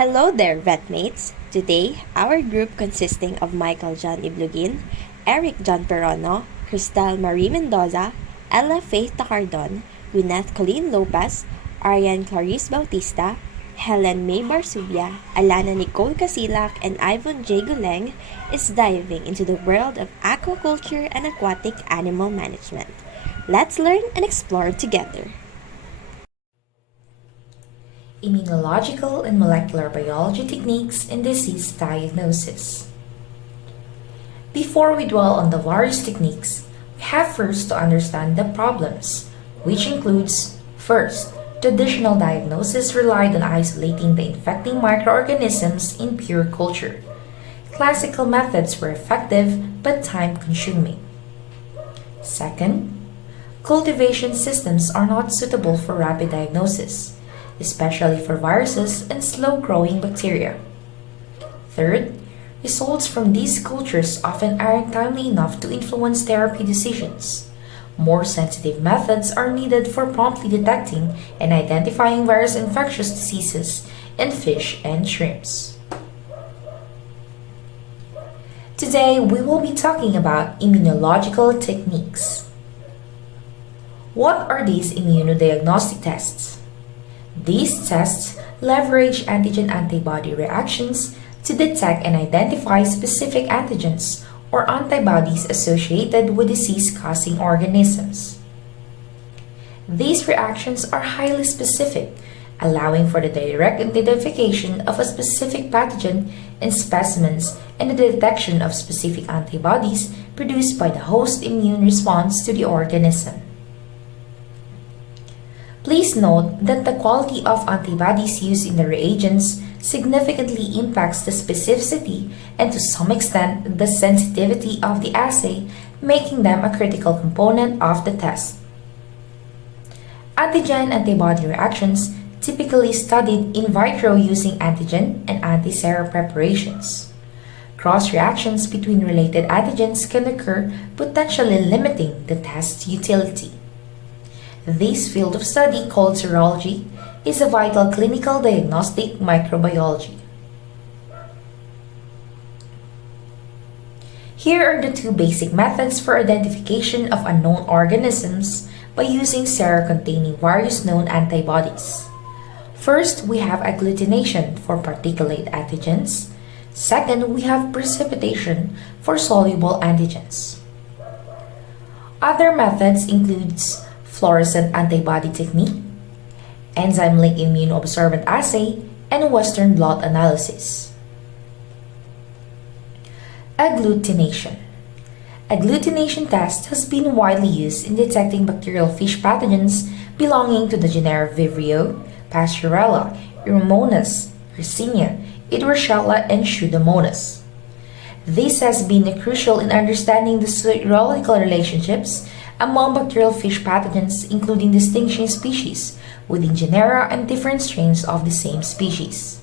Hello there, vetmates! Today, our group consisting of Michael John Iblugin, Eric John Perono, Cristal Marie Mendoza, Ella Faith Tacardon, Gwyneth Colleen Lopez, Ariane Clarice Bautista, Helen May Barsubia, Alana Nicole Casilak, and Ivan J. Guleng is diving into the world of aquaculture and aquatic animal management. Let's learn and explore together. Immunological and molecular biology techniques in disease diagnosis. Before we dwell on the various techniques, we have first to understand the problems, which includes, first, traditional diagnosis relied on isolating the infecting microorganisms in pure culture. Classical methods were effective but time-consuming. Second, cultivation systems are not suitable for rapid diagnosis, especially for viruses and slow-growing bacteria. Third, results from these cultures often aren't timely enough to influence therapy decisions. More sensitive methods are needed for promptly detecting and identifying virus infectious diseases in fish and shrimps. Today, we will be talking about immunological techniques. What are these immunodiagnostic tests? These tests leverage antigen-antibody reactions to detect and identify specific antigens or antibodies associated with disease-causing organisms. These reactions are highly specific, allowing for the direct identification of a specific pathogen in specimens and the detection of specific antibodies produced by the host immune response to the organism. Please note that the quality of antibodies used in the reagents significantly impacts the specificity and to some extent the sensitivity of the assay, making them a critical component of the test. Antigen-antibody reactions typically studied in vitro using antigen and antisera preparations. Cross-reactions between related antigens can occur, potentially limiting the test's utility. This field of study, called serology, is a vital clinical diagnostic microbiology. Here are the two basic methods for identification of unknown organisms by using sera containing various known antibodies. First, we have agglutination for particulate antigens. Second, we have precipitation for soluble antigens. Other methods include fluorescent antibody technique, enzyme-linked immunoabsorbent assay, and Western blot analysis. Agglutination. Agglutination test has been widely used in detecting bacterial fish pathogens belonging to the genera Vibrio, Pasteurella, Eromonas, Yersinia, Idroshella, and Pseudomonas. This has been crucial in understanding the serological relationships among bacterial fish pathogens, including distinguishing species within genera and different strains of the same species.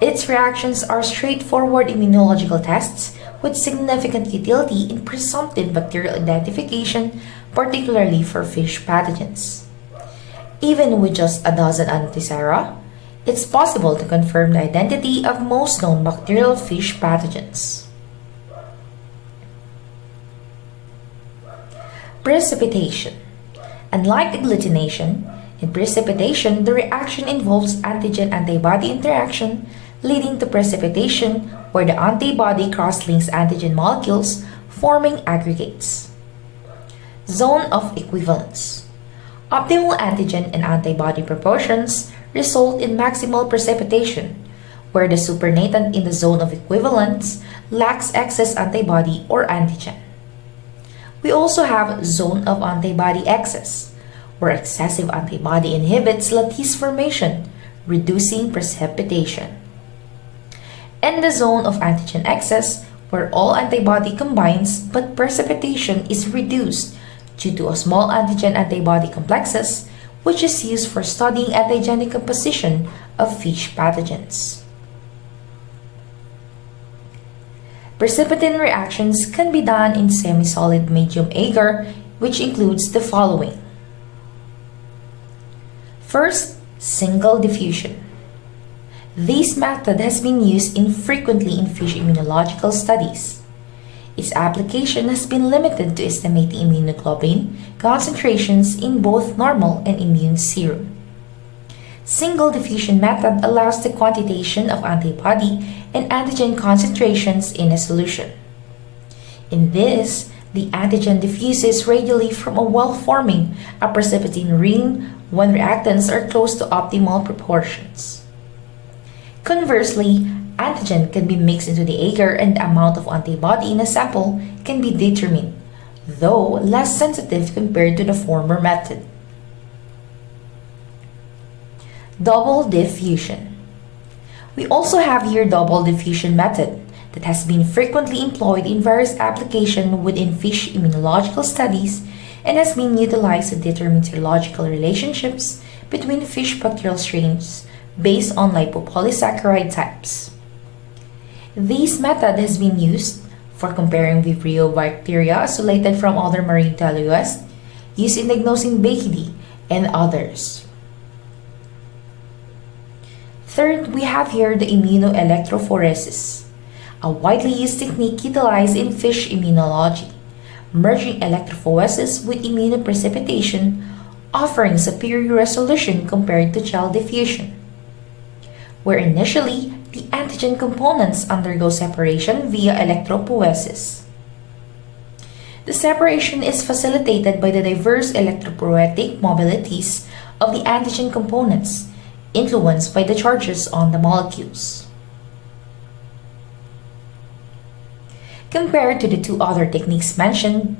Its reactions are straightforward immunological tests with significant utility in presumptive bacterial identification, particularly for fish pathogens. Even with just a dozen antisera, it's possible to confirm the identity of most known bacterial fish pathogens. Precipitation. Unlike agglutination, in precipitation, the reaction involves antigen-antibody interaction, leading to precipitation where the antibody cross-links antigen molecules, forming aggregates. Zone of equivalence. Optimal antigen and antibody proportions result in maximal precipitation, where the supernatant in the zone of equivalence lacks excess antibody or antigen. We also have zone of antibody excess, where excessive antibody inhibits lattice formation, reducing precipitation. And the zone of antigen excess, where all antibody combines but precipitation is reduced due to a small antigen-antibody complexes, which is used for studying antigenic composition of fish pathogens. Precipitin reactions can be done in semi-solid medium agar, which includes the following. First, single diffusion. This method has been used infrequently in fish immunological studies. Its application has been limited to estimating immunoglobulin concentrations in both normal and immune serum. Single diffusion method allows the quantitation of antibody and antigen concentrations in a solution. In this, the antigen diffuses radially from a well-forming a precipitin ring when reactants are close to optimal proportions. Conversely, antigen can be mixed into the agar and the amount of antibody in a sample can be determined, though less sensitive compared to the former method. Double diffusion. We also have here double diffusion method that has been frequently employed in various applications within fish immunological studies and has been utilized to determine serological relationships between fish bacterial strains based on lipopolysaccharide types. This method has been used for comparing Vibrio bacteria isolated from other marine teleosts, used in diagnosing Bakidae and others. Third, we have here the immunoelectrophoresis, a widely used technique utilized in fish immunology, merging electrophoresis with immunoprecipitation, offering superior resolution compared to gel diffusion, where initially the antigen components undergo separation via electrophoresis. The separation is facilitated by the diverse electrophoretic mobilities of the antigen components, influenced by the charges on the molecules. Compared to the two other techniques mentioned,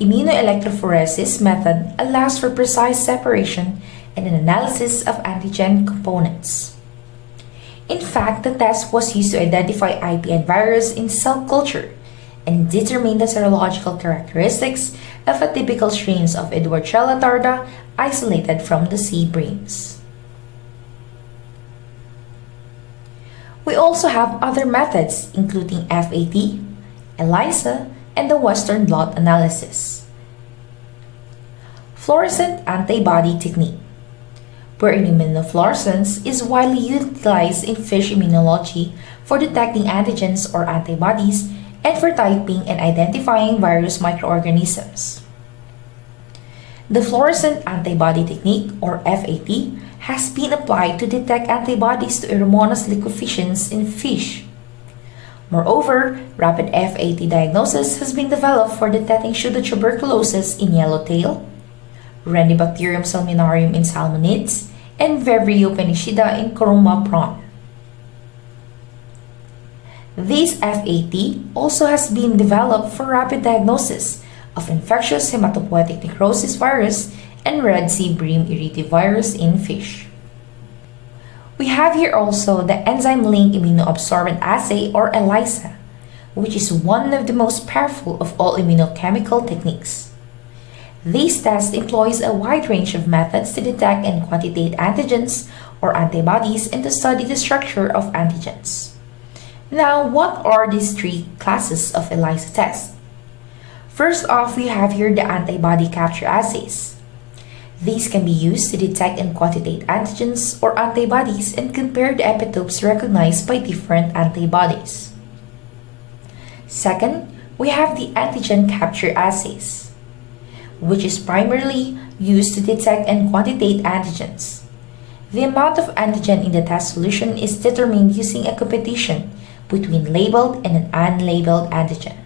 immunoelectrophoresis method allows for precise separation and an analysis of antigen components. In fact, the test was used to identify IPN virus in cell culture and determine the serological characteristics of atypical strains of Edwardella tarda isolated from the sea breams. We also have other methods including FAT, ELISA, and the Western blot analysis. Fluorescent antibody technique, where immunofluorescence is widely utilized in fish immunology for detecting antigens or antibodies and for typing and identifying various microorganisms. The fluorescent antibody technique, or FAT, has been applied to detect antibodies to Aeromonas liquefaciens in fish. Moreover, rapid FAT diagnosis has been developed for detecting pseudotuberculosis in yellowtail, Renibacterium salmonarium in salmonids, and Vibrio penichida in Corumba prawn. This FAT also has been developed for rapid diagnosis of infectious hematopoietic necrosis virus and Red Sea bream irritavirus in fish. We have here also the enzyme-linked immunoabsorbent assay, or ELISA, which is one of the most powerful of all immunochemical techniques. This test employs a wide range of methods to detect and quantitate antigens or antibodies and to study the structure of antigens. Now, what are these three classes of ELISA tests? First off, we have here the antibody capture assays. These can be used to detect and quantitate antigens or antibodies and compare the epitopes recognized by different antibodies. Second, we have the antigen capture assays, which is primarily used to detect and quantitate antigens. The amount of antigen in the test solution is determined using a competition between labeled and an unlabeled antigen.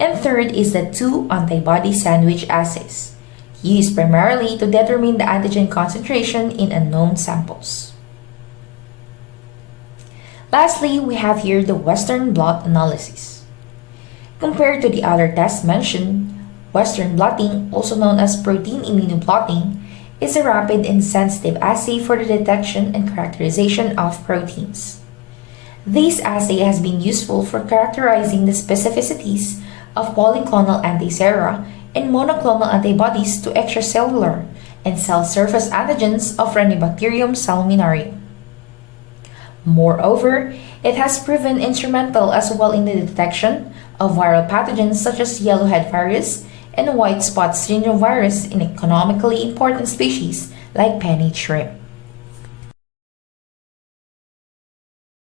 And third is the two antibody sandwich assays, used primarily to determine the antigen concentration in unknown samples. Lastly, we have here the Western blot analysis. Compared to the other tests mentioned, Western blotting, also known as protein immunoblotting, is a rapid and sensitive assay for the detection and characterization of proteins. This assay has been useful for characterizing the specificities of polyclonal antisera and monoclonal antibodies to extracellular and cell surface antigens of Renibacterium salmonarium. Moreover, it has proven instrumental as well in the detection of viral pathogens such as yellowhead virus and white spot syndrome virus in economically important species like penny shrimp.